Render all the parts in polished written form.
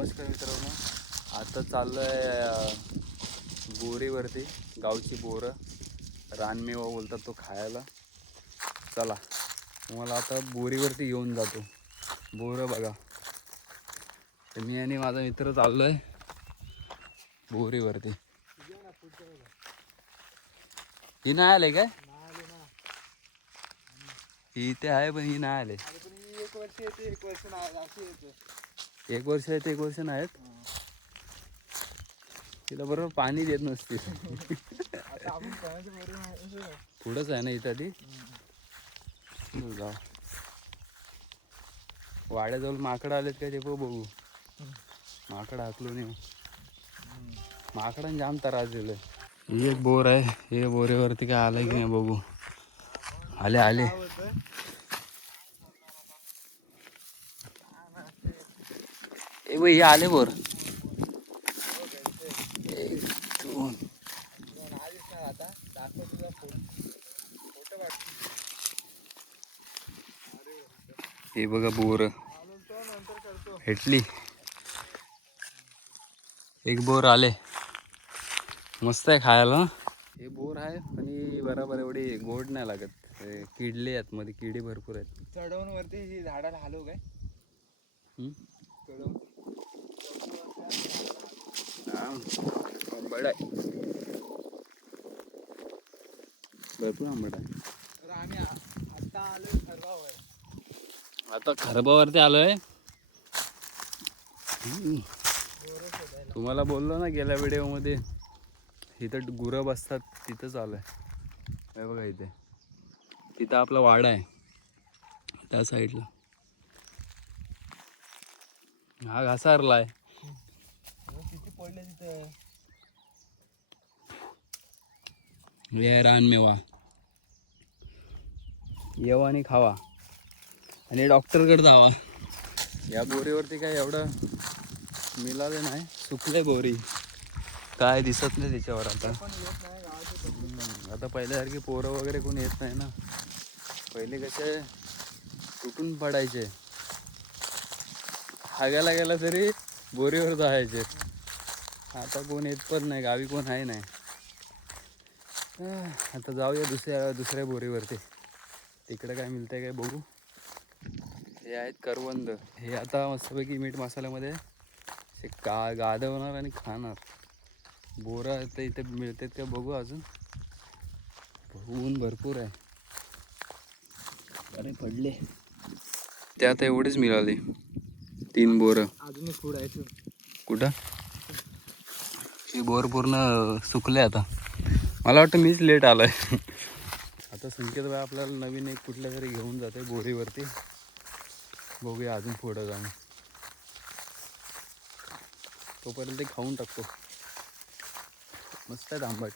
नमस्कार मित्रांनो, आता चाललो आहे बोरीवरती. गावची बोरं रानमेवा बोलतात तो खायला. चला तुम्हाला आता बोरीवरती घेऊन जातो. बोरं बघा, तर मी आणि माझा मित्र चाललो आहे बोरीवरती. ही नाही आले काय? ही इथे आहे पण ही नाही आले. एक वर्ष येते एक वर्ष नाही अशी येते. एक वर्ष येते एक वर्ष नाहीत. तिला बरोबर पाणी देत नसते. आता आपण पाण्याच्या बरोबर पुढंच आहे ना इथं ती. जाऊ वाड्याजवळ माकडं आलेत काय ते बघू. माकडं हाकलून येऊ. माकडांनी जाम त्रास दिलं. ही एक बोर आहे, हे बोरेवरती काय आलंय की नाही बघू. आले आले. ए बाई हे आले बोर. एक दोन. हे बघा बोर भेटली. एक बोर आले, मस्त आहे खायला. हे बोर आहे आणि बरोबर एवढी गोड नाही लागत. किडले आहेत मध्ये, किडे भरपूर आहेत. चढवून वरती ही झाडाला हलव काय चढवून आंबट आहे, भरपूर आंबट आहे. तर आम्ही आता आलोय खरबावर. आता खरबावरती आलोय. तुम्हाला बोललो ना गेल्या व्हिडिओमध्ये, इथं गुरं बसतात तिथंच आलोय. हे बघा इथे, तिथं आपला वाडा आहे त्या साईडला. हा घासारलाय. किती पडले तिथे. हे रानमेवा येवा आणि खावा आणि डॉक्टरकडे जावा. या बोरीवरती काय एवढं मिळालं नाही, सुकले बोरी, काय दिसत नाही त्याच्यावर आता. आता पहिल्यासारखी पोरं वगैरे कोणी येत नाही ना. पहिले कसे तुटून पडायचे, हागायला गेला तरी बोरीवर जायचे. आता कोण येत पण नाही, गावी कोण आहे नाही. आता जाऊया दुसऱ्या बोरीवरती, तिकडे काय मिळतंय काय बघू. हे आहेत करवंद. हे आता मस्तपैकी मीठ मसाल्यामध्ये गादवणार आणि खाणार. बोरं तर इथे मिळतात का बघू. अजून ऊन भरपूर आहे. अरे पडले ते. आता एवढेच मिळाले, 3 बोरं. अजून एक खुडायचं. कुठं? हे बोर पूर्ण सुकले आता. मला वाटतं मीच लेट आलोय. आता संकेत भाई आपल्याला नवीन एक कुठल्या तरी घेऊन जाते बोरीवरती. बघूया अजून पुढं जाऊन. तोपर्यंत ते खाऊन टाकतो. मस्त आहे आंबट.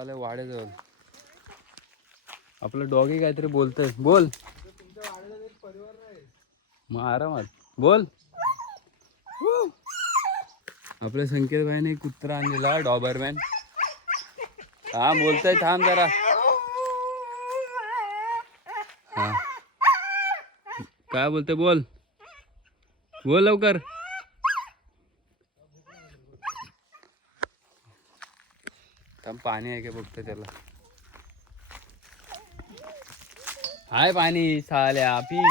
आलं वाड्याजवळ. आपलं डॉगी काहीतरी बोलतंय. बोल. तुमच्या वाड्याला एक परिवार नाही. मग आरामात बोल. आपल्या संकेत भाईने कुत्रा आणलेला, डॉबरमॅन. हा बोलतोय, थांब जरा. हा काय बोलतोय, बोल बोल लवकर. थांब, पाणी आहे का बघतोय त्याला. हाय पाणी साल्या पी.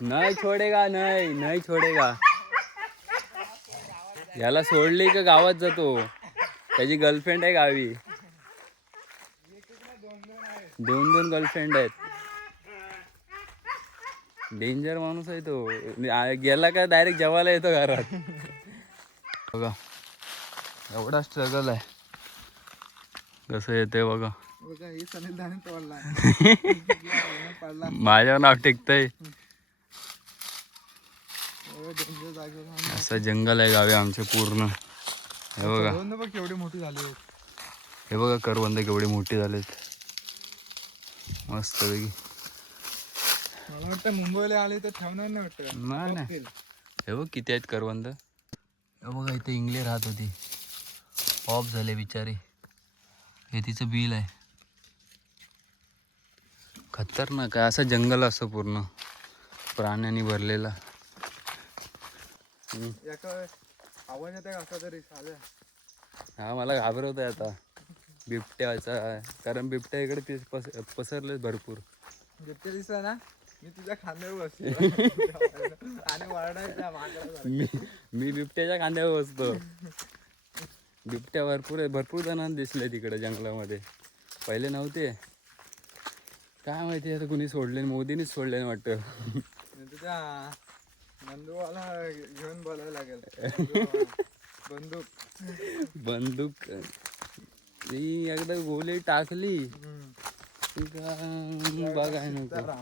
नाही छोडेगा, नाही छोडेगा. याला सोडली का गावात जातो. त्याची गर्लफ्रेंड आहे गावी. 2 गर्लफ्रेंड आहेत. डेंजर माणूस आहे तो. गेला का डायरेक्ट जेवायला येतो घरात. बघा एवढा स्ट्रगल आहे, कसं येते बघा. माझ्यावर नाव टेकतंय. असं जंगल आहे गावी आमचे पूर्ण. हे बघा केवढी मोठी झाली. हे बघा करवंद केवढी मोठी झालीत मस्त पैकी. मला वाटतं मुंबईला आले तर ठेवणार नाही वाटतं. नाही. हे बघ किती आहेत करवंद. हे बघा इथे इंगले राहत होती, ऑफ झाले बिचारी. हे तिचं बिल आहे. खतरनाक आहे. असं जंगल असं पूर्ण प्राण्यांनी भरलेला. आवाज येते कसा तरी साध्या. हा मला घाबरवत आहे आता बिबट्याचा, कारण बिबट्या इकडे ते पसरले भरपूर. बिबट्या दिसला ना मी तुझ्या खांद्यावर बसतो आणि वारडायचा मागं. मी बिबट्याच्या खांद्यावर बसतो. बिबट्या भरपूर जणांना दिसले तिकडे जंगलामध्ये. पहिले नव्हते. काय माहिती आता कुणी सोडले, मोदीनीच सोडले वाटतं. तुझ्या बंदूकवाला घेऊन बोलायला लागेल. बंदूक मी एकदा गोळी टाकली बघाय नको.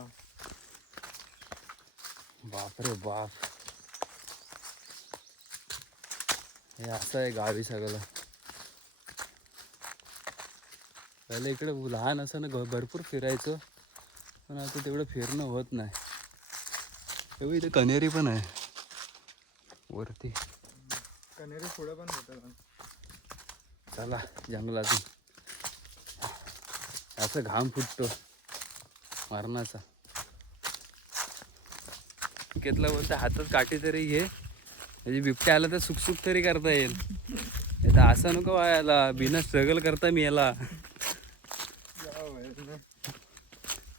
बापरे बाप. हे असं आहे गावी सगळं. पहिले इकडे लहान असताना भरपूर फिरायचं, पण आता तेवढं फिरणं होत नाही. तेव्हा इथे कनेरी पण आहे वरती. कनेरी पुढे पण होतं. चला जंगलातून. असं घाम फुटतो मरणाचा. घेतला बोलते हातात काठी तरी घे, म्हणजे बिबट्या आला तर सुखसुख तरी करता येईल. तर असं नको व्हायला बिना स्ट्रगल करता मी याला.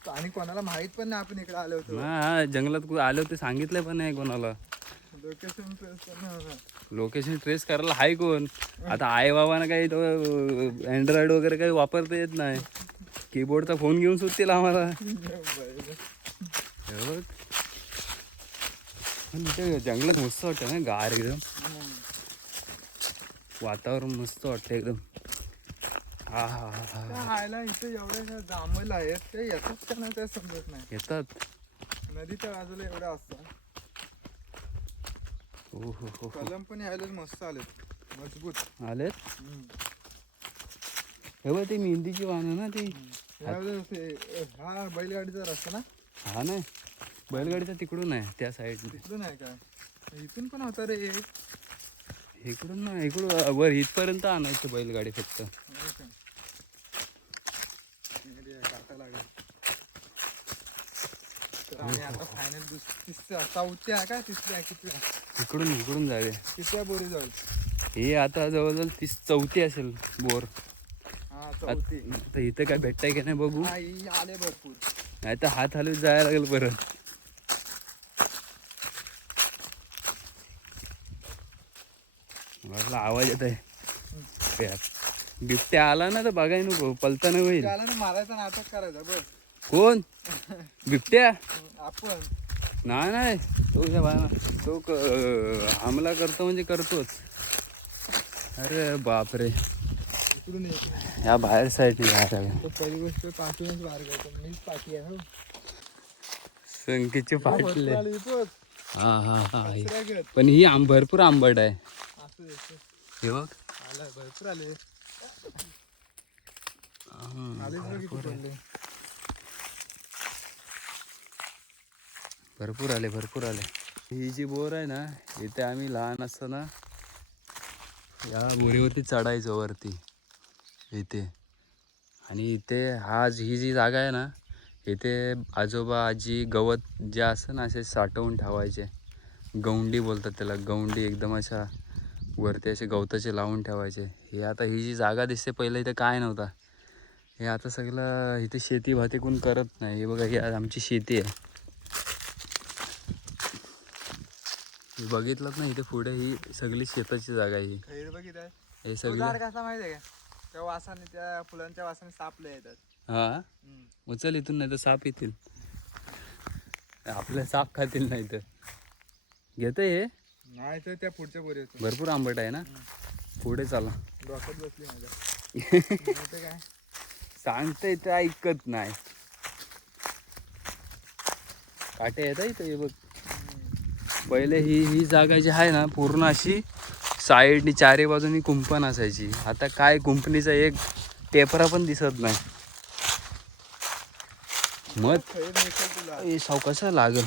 आणि कोणाला माहित पण नाही आपण इकडे आलो होतो. हा जंगलात आले होते सांगितलं पण नाही कोणाला. लोकेशन ट्रेस करायला हाय कोण. आता आई बाबांना काही अँड्रॉइड वगैरे काही वापरता येत नाही. कीबोर्डचा फोन घेऊन सुटतील आम्हाला. पण इथे जंगलात मस्त वाटतं ना, गार एकदम वातावरण मस्त वाटतं एकदम. हा हा हा हायला इथे एवढ्या जांभळ आहेत ते येतात का नाही ते समजत नाही. येतात नदीच्या बाजूला एवढं असतं. हो हो हो. कलम पण यायला मस्त आलेत, मजबूत आलेत. हे बघ ती मेहंदीची वाहन ना ती. हा बैलगाडीचा रस्ता ना. हा नाही बैलगाडीचा तिकडून आहे त्या साईड. तिकडून आहे का. इथून पण होता रे. इकडून ना इकडून वर इथपर्यंत आणायचं बैलगाडी फक्त. आणि आता फायनल चौथी आहे का तिसरी आहे किती. इकडून जावे. तिसऱ्या बोरी जाऊ. हे आता जवळजवळ 34 असेल बोर. हा चौथी. आता इथं काय भेटताय की नाही बघू. आले भरपूर. नाही तर हात हलवून जायला लागेल परत. म्हटलं आवाज येत आहे. बिबट्या आला ना तर बघाय नको, पलताना होईल. मारायचं नाटक करायचं बघ. कोण बिबट्या. आपण नाही तो हमला करतो म्हणजे करतोच. अरे बापरे. ह्या बाहेर साईडने बाहेर. पहिली गोष्ट पाठवूनच बाहेर करतो. मीच पाठी आहे. संख्येचे फाटले. हा हा हा. पण ही भरपूर आंबट आहे. हे बघ भरपूर आले. भरपूर आले. ही जी बोर आहे ना, इथे आम्ही लहान असताना या बोरीवरती चढायचो वरती इथे. आणि इथे ही जी जागा आहे ना, इथे आजोबा आजी गवत जे असतं ना असे साठवून ठेवायचे. गौंडी बोलतात त्याला. गौंडी एकदम अशा वरती असे गवताचे लावून ठेवायचे. हे आता ही जी जागा दिसते पहिलं इथं काय नव्हता. हे आता सगळं इथे शेती भाती कोण करत नाही. हे बघा ही आमची शेती आहे. बघितलं ना इथे पुढे ही सगळी शेताची जागा आहे ही. हे सगळं कसा माहिती आहे का. त्या वासाने त्या फुलांच्या वासाने साप लय येतात. हा उचल इथून, नाही तर साप येतील. आपल्या साप खातील नाही तर. घेत हे नाही तर त्या पुढच्या बोरी भरपूर आंबट आहे ना. पुढे चला. डोक्यात बसली माझ्या. काय सांगतंय तर ऐकत नाही. काटे येत इथं. हे बघ पहिले ही जागा जी आहे ना पूर्ण अशी साईडनी चारी बाजूनी कुंपण असायची. आता काय कुंपणीचा एक टेपरा पण दिसत नाही. मध कसं लागल.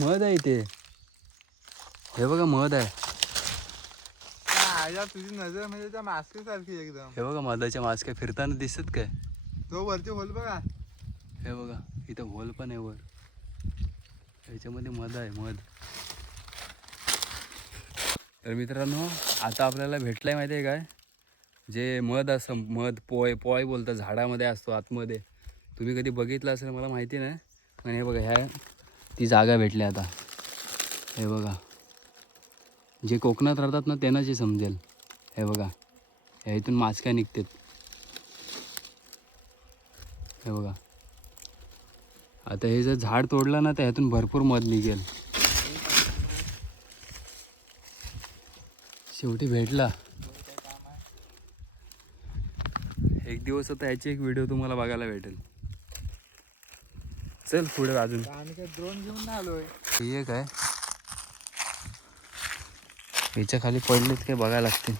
मध आहे ते. हे बघा मध आहे. आयला तुझी नजर म्हणजे त्या मास्क सारखी एकदम. हे बघा मधाच्या मास्क्या फिरताना दिसत काय? तो वरती होल बघा. हे बघा इथं होल पण आहे वर. याच्यामध्ये मध आहे मध. तर मित्रांनो आता आपल्याला भेटलंय माहिती आहे काय? जे मध असं मध पोय पोय बोलतात झाडामध्ये असतो आतमध्ये. तुम्ही कधी बघितलं असेल मला माहिती नाही. पण हे बघा ह्या ती जागा भेटली आता. हे बघा जे कोकणात राहतात ना त्यांनाच हे समजेल. हे बघा ह्या इथून मास्क्या निघतात. हे बघा आता हे जर झाड तोडलं ना तर ह्यातून भरपूर मध निघेल. शेवटी भेटला. एक दिवस आता ह्याची एक व्हिडिओ तुम्हाला बघायला भेटेल. चल पुढे अजून. आणि काय ड्रोन घेऊन नाही आलोय. हे काय याच्या खाली पडलेत काय बघायला लागतील.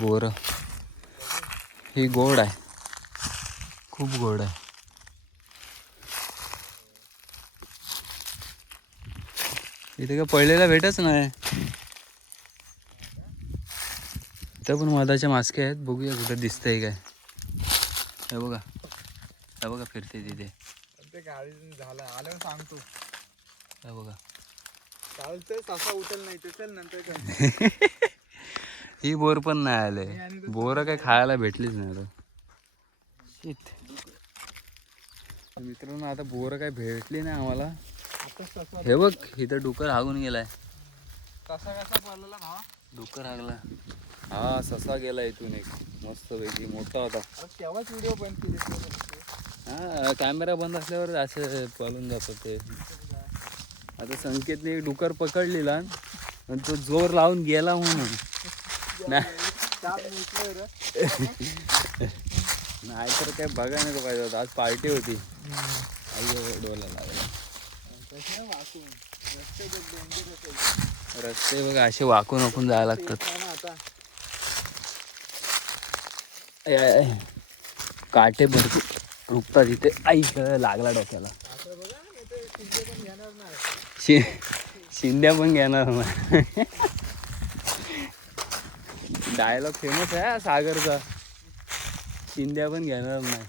बोर ही गोड आहे खूप गोड आहे. इथे काय पडलेला भेटच नाही. इथं पण मधाच्या मास्के आहेत. बघूया कुठं दिसतंय काय. हे बघा फिरते तिथे. ते गाडी झालं आल्यावर सांगतो. हे बघा चालतंय तसा उचल नाही ते चल नंतर कर. ही बोर पण नाही आले. बोर काय खायला भेटलीच नाही आता. मित्रांनो आता बोर काय भेटली नाही आम्हाला. हे बघ इथं डुकर हागून गेलाय. कसा कसा पडलेला भावा. डुकर हागला. हा ससा गेला इथून एक मस्त पैकी मोठा होता. तेव्हाच व्हिडिओ बंद केली. हा कॅमेरा बंद असल्यावर असं पळून जातो ते. आता संकेतने एक डुकर पकडलेला आणि तो जोर लावून गेला म्हणून. नाही तर काय बघा नाही पाहिजे होता. आज पार्टी होती. डोला लागला. रस्ते बघा असे वाकून वाकून जायला लागतात. काटे भरपूर रुकतात इथे. आई लागला डोक्याला. शिंद्या पण घेणार नाही. डायलॉग फेमस आहे सागरचा. शिंद्या पण घेणार नाही.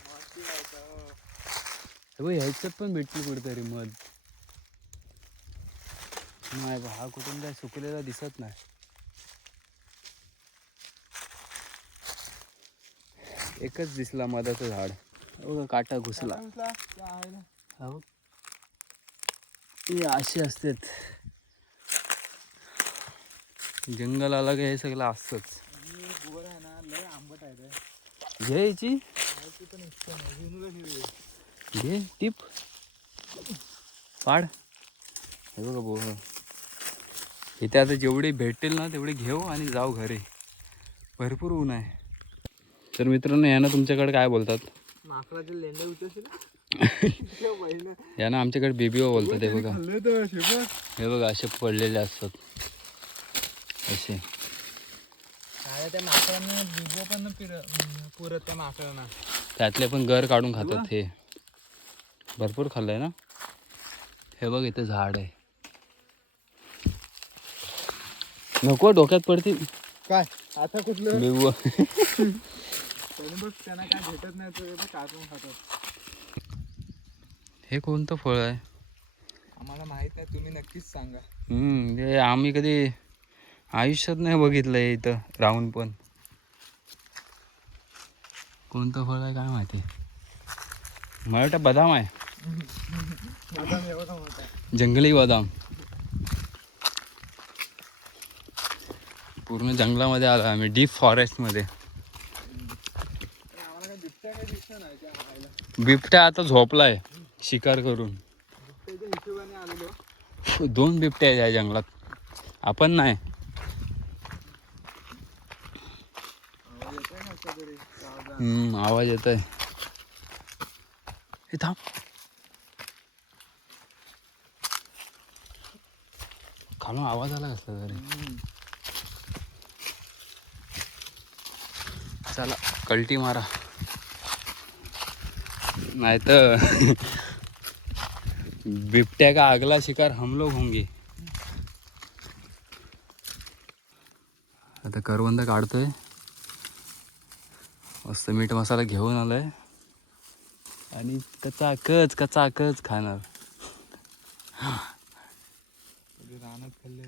ह्याच्यात पण भेटली कुठेतरी मध. नाही हा कुठून काय सुकलेला दिसत नाही. एकच दिसला मधाचं झाड. बघा काटा घुसला. हो हे असे असतात. जंगल आला का हे सगळं असतंच. घ्यायची घे टिप पाड. हे बघा बोर इथे आता जेवढे भेटेल ना तेवढे घेऊ आणि जाऊ घरी. भरपूर ऊन आहे. तर मित्रांनो यानं तुमच्याकडे काय बोलतात. माकडाचे लेंडे उचलशील. यानं आमच्याकडे बिबिओ बोलतात. हे बघा हे बघा असे पडलेले असतात असे. त्या माकडांना बिबो पण पुरत त्या माकडांना. त्यातले पण घर काढून खातात. हे भरपूर खाल्लंय ना. हे बघ इथे झाड आहे. नको डोक्यात पडतील. काय आता कुठलं बिबो. बघ त्यांना काय भेटत नाही तर काढून खातात. हे कोणतं फळ आहे आम्हाला माहित नाही. तुम्ही नक्कीच सांगा. हे आम्ही कधी आयुष्यात नाही बघितलंय इथं राहून पण. कोणतं फळ आहे काय माहिती. मला वाटतं बदाम आहे. जंगली बदाम. पूर्ण जंगलामध्ये आलो आम्ही. डीप फॉरेस्ट मध्ये. बिबट्या आता झोपलाय शिकार करून. 2 बिबट्या आहेत या जंगलात. आपण नाही. आवाज येतोय. हे थांब. खालून आवाज आला कसला तरी. चला कल्टी मारा नहीं तो बिबट्या का अगला शिकार हम लोग होंगे. आता करवंद काढतोय. मस्त मीठ मसाला घेऊन आलोय आणि कचाकच खाणार. रानात खाल्ले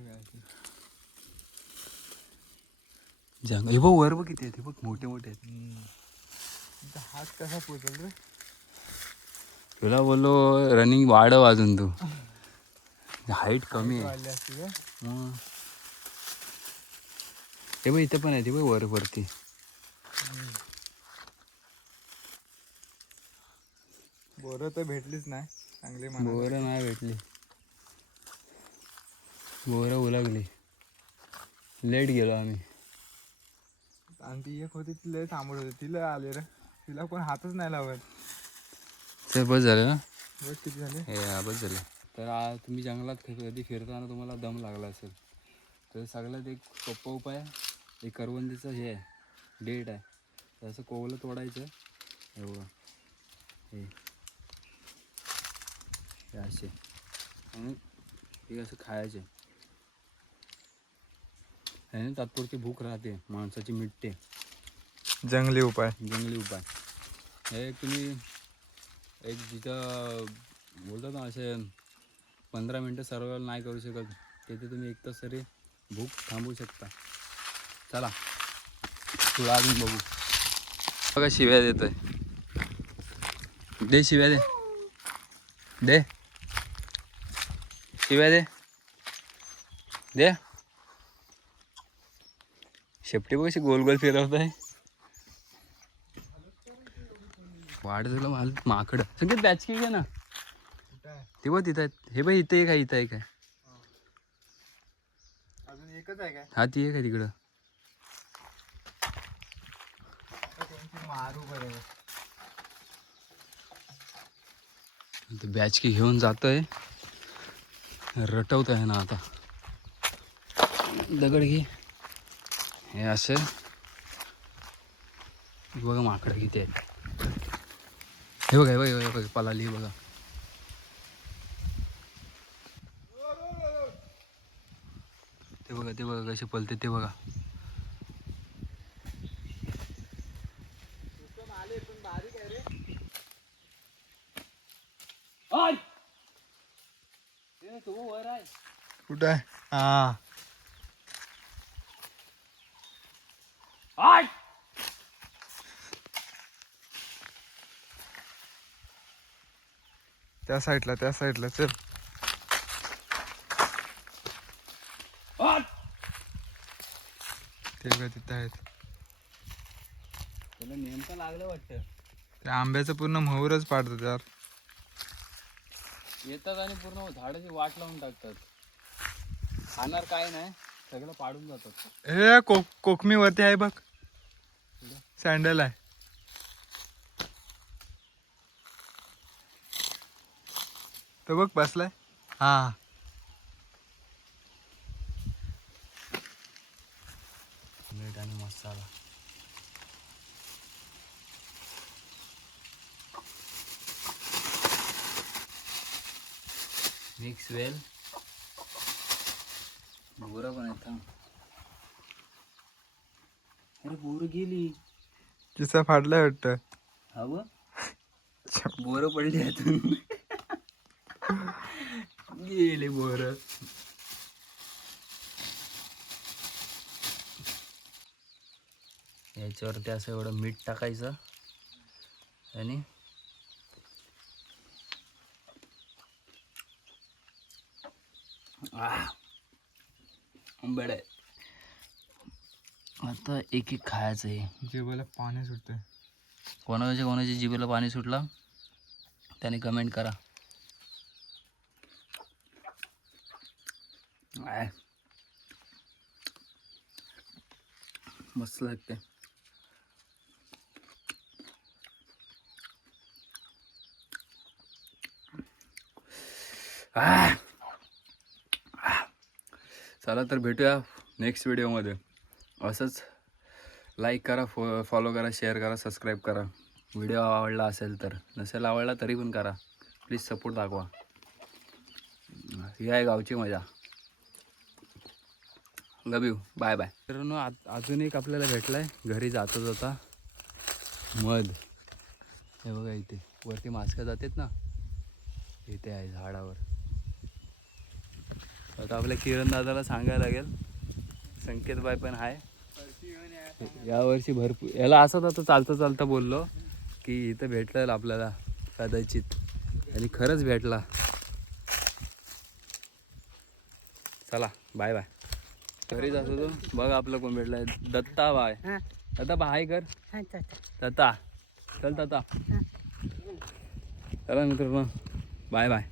जंग हे बघ वर बघ किती आहेत, हे बघ मोठे मोठे आहेत. हात कसा पोचल रे. तुला बोललो रनिंग वाढव अजून, तू हाईट कमी आहे. वाढली असती का? मग हे बघ इथे पण आहे, ते बघ वर वरती. बोरं तर भेटलीच नाही चांगली म्हणा. बोरं नाही भेटली, बोरं उलगली. लेट गेलो आम्ही. आणि ती एक होती ती लय थांबत होती, तिला आले रे, तिला कोण हातच नाही लावत. ते बस झालं ना. बघ किती झाले. हे बस झालं. तर तुम्ही जंगलात कधी फिरताना तुम्हाला दम लागला असेल तर सगळ्यात एक सोपा उपाय, एक करवंदीचं हे आहे, डेट आहे. तर असं कोवलं तोडायचं, एवढं हे असे आणि हे असं खायचे. ह्याने तात्पुरती भूक राहते, माणसाची मिटते. जंगली उपाय. जंगली उपाय हे तुम्ही एक जिथं बोलतात ना असे 15 मिनटं सर्वाइव्हल नाही करू शकत, तिथे तुम्ही 1 तास तरी भूक थांबवू शकता. चला तुला अजून बघू. बघा शिव्या देतोय. दे शिव्या दे, दे शिव्या दे, दे. शेपटी बघ कशी गोल गोल फिरवत आहे. वाढ तुला माल माकड सगळे बॅचकी घे ना. ते बघ तिथं आहेत, हे बघ इथे एक आहे, इथं एक आहे. अजून एकच आहे काय? हा ती एक आहे तिकडं. मारू बरोबर. बॅचकी घेऊन जातोय, रटवत आहे ना आता. दगड घे, हे असे बघा माकडं किती आहेत. हे बघा, हे बघा, हे बघा पलाली बघा. ते बघा कसे पलते ते बघा. कुठं आहे? हा त्या साईडला चल. ते बघा तिथं आहेत. त्याला नेमकं लागलं वाटतं. त्या आंब्याचं पूर्ण मोहरच पाडतात यार. येतात आणि पूर्ण झाडाची वाट लावून टाकतात. खाणार काय नाही, सगळं पाडून जातात. हे कोकमी वरती आहे बघ, सँडल आहे. तो बघ बसलाय. हा मीठ आणि मसाला. मिक्स वेल. बोरं पण आहेत. अरे बोरं गेली. किस्सा फाडलाय वाटतं. हवं बोरं पडली यातून. गेले बोरं. याच्यावरती असं एवढं मीठ टाकायचं आणि आंबट आहे. आता एक एक खायचं आहे. जिभेला पाणी सुटतंय. कोणाच्या जिभेला पाणी सुटलं त्याने कमेंट करा. मस्त लागते. चला तर भेटूया नेक्स्ट व्हिडिओमध्ये. असंच लाईक करा, फॉलो करा, शेअर करा, सबस्क्राईब करा. व्हिडिओ आवडला असेल तर, नसेल आवडला तरी पण करा. प्लीज सपोर्ट दाखवा. ही आहे गावची मजा. लव यू, बाय बाय. मित्रांनो अजून एक आपल्याला भेटलाय घरी जाता जाता मध. हे बघा इथे वरती मास्क जातात ना, इथे आहे झाडावर. आता आपल्या किरण दादाला सांगायला लागेल. संकेत बाय पण आहे यावर्षी भरपूर. याला असंच आता चालता चालता बोललो की इथं भेटलं आपल्याला कदाचित, आणि खरंच भेटला. चला बाय बाय. घरी जातो तो. बघा आपलं कोण भेटलाय, दत्ता बाय. दत्ता बा हाय कर. दत्ता चल दत्ता. चला मित्रांनो बाय बाय.